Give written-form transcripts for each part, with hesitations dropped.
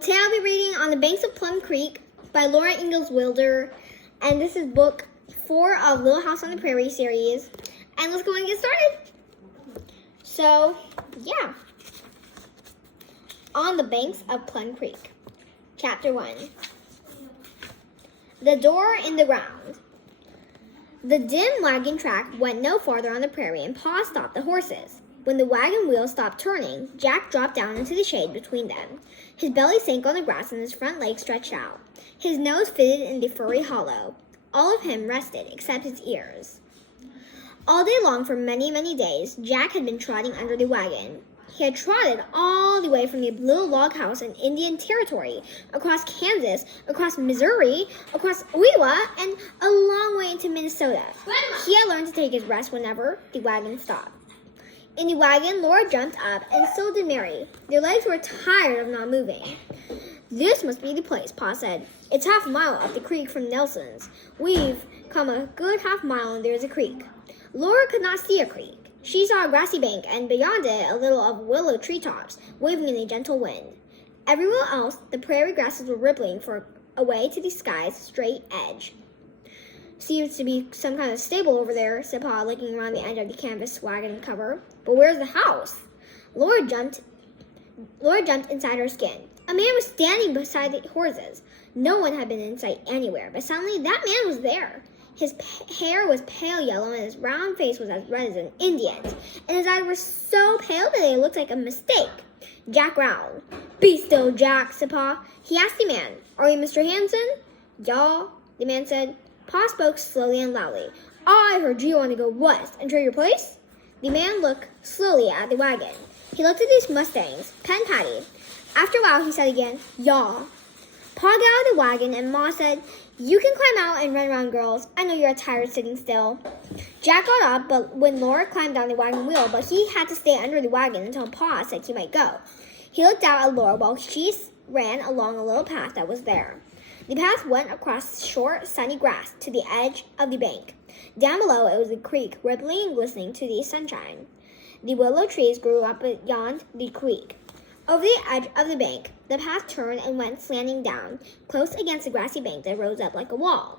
Today I'll be reading On the Banks of Plum Creek by Laura Ingalls Wilder, and this is book 4 of Little House on the Prairie series. And let's go and get started. So, yeah. On the Banks of Plum Creek, Chapter 1. The Door in the Ground. The dim wagon track went no farther on the prairie, and Pa stopped the horses. When the wagon wheels stopped turning, Jack dropped down into the shade between them. His belly sank on the grass and his front legs stretched out. His nose fitted in the furry hollow. All of him rested, except his ears. All day long for many, many days, Jack had been trotting under the wagon. He had trotted all the way from the little log house in Indian Territory, across Kansas, across Missouri, across Iowa, and a long way into Minnesota. He had learned to take his rest whenever the wagon stopped. In the wagon, Laura jumped up, and so did Mary. Their legs were tired of not moving. "This must be the place," Pa said. "It's half a mile up the creek from Nelson's. We've come a good half mile, and there's a creek." Laura could not see a creek. She saw a grassy bank, and beyond it, a little of willow treetops, waving in a gentle wind. Everywhere else, the prairie grasses were rippling away to the sky's straight edge. "Seems to be some kind of stable over there," said Pa, looking around the edge of the canvas wagon cover. "But where's the house?" Laura jumped inside her skin. A man was standing beside the horses. No one had been in sight anywhere, but suddenly that man was there. His hair was pale yellow, and his round face was as red as an Indian's, and his eyes were so pale that they looked like a mistake. Jack growled. "Be still, Jack," said Pa. He asked the man, "Are you Mr. Hanson?" "Yeah," the man said. Pa spoke slowly and loudly. "I heard you want to go west and trade your place." The man looked slowly at the wagon. He looked at these Mustangs, Pet and Patty. After a while, he said again, "Yeah." Pa got out of the wagon, and Ma said, "You can climb out and run around, girls. I know you're tired sitting still." Jack got up, but when Laura climbed down the wagon wheel, but he had to stay under the wagon until Pa said he might go. He looked out at Laura while she ran along a little path that was there. The path went across short, sunny grass to the edge of the bank. Down below, it was a creek, rippling and glistening to the sunshine. The willow trees grew up beyond the creek. Over the edge of the bank, the path turned and went slanting down, close against the grassy bank that rose up like a wall.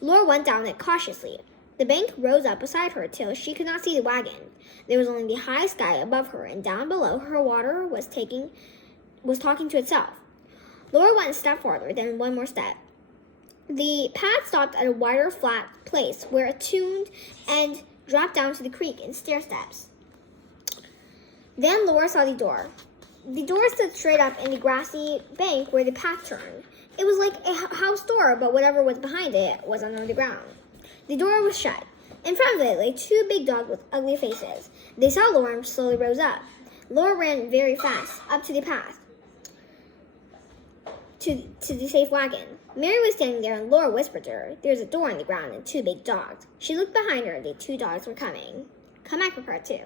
Laura went down it cautiously. The bank rose up beside her till she could not see the wagon. There was only the high sky above her, and down below her water was talking to itself. Laura went a step farther, then one more step. The path stopped at a wider, flat place where it tuned and dropped down to the creek in stair steps. Then Laura saw the door. The door stood straight up in the grassy bank where the path turned. It was like a house door, but whatever was behind it was under the ground. The door was shut. In front of it lay two big dogs with ugly faces. They saw Laura and slowly rose up. Laura ran very fast up to the path, to the safe wagon. Mary was standing there, and Laura whispered to her, "There's a door in the ground and two big dogs." She looked behind her. The two dogs were coming. Come back for part 2.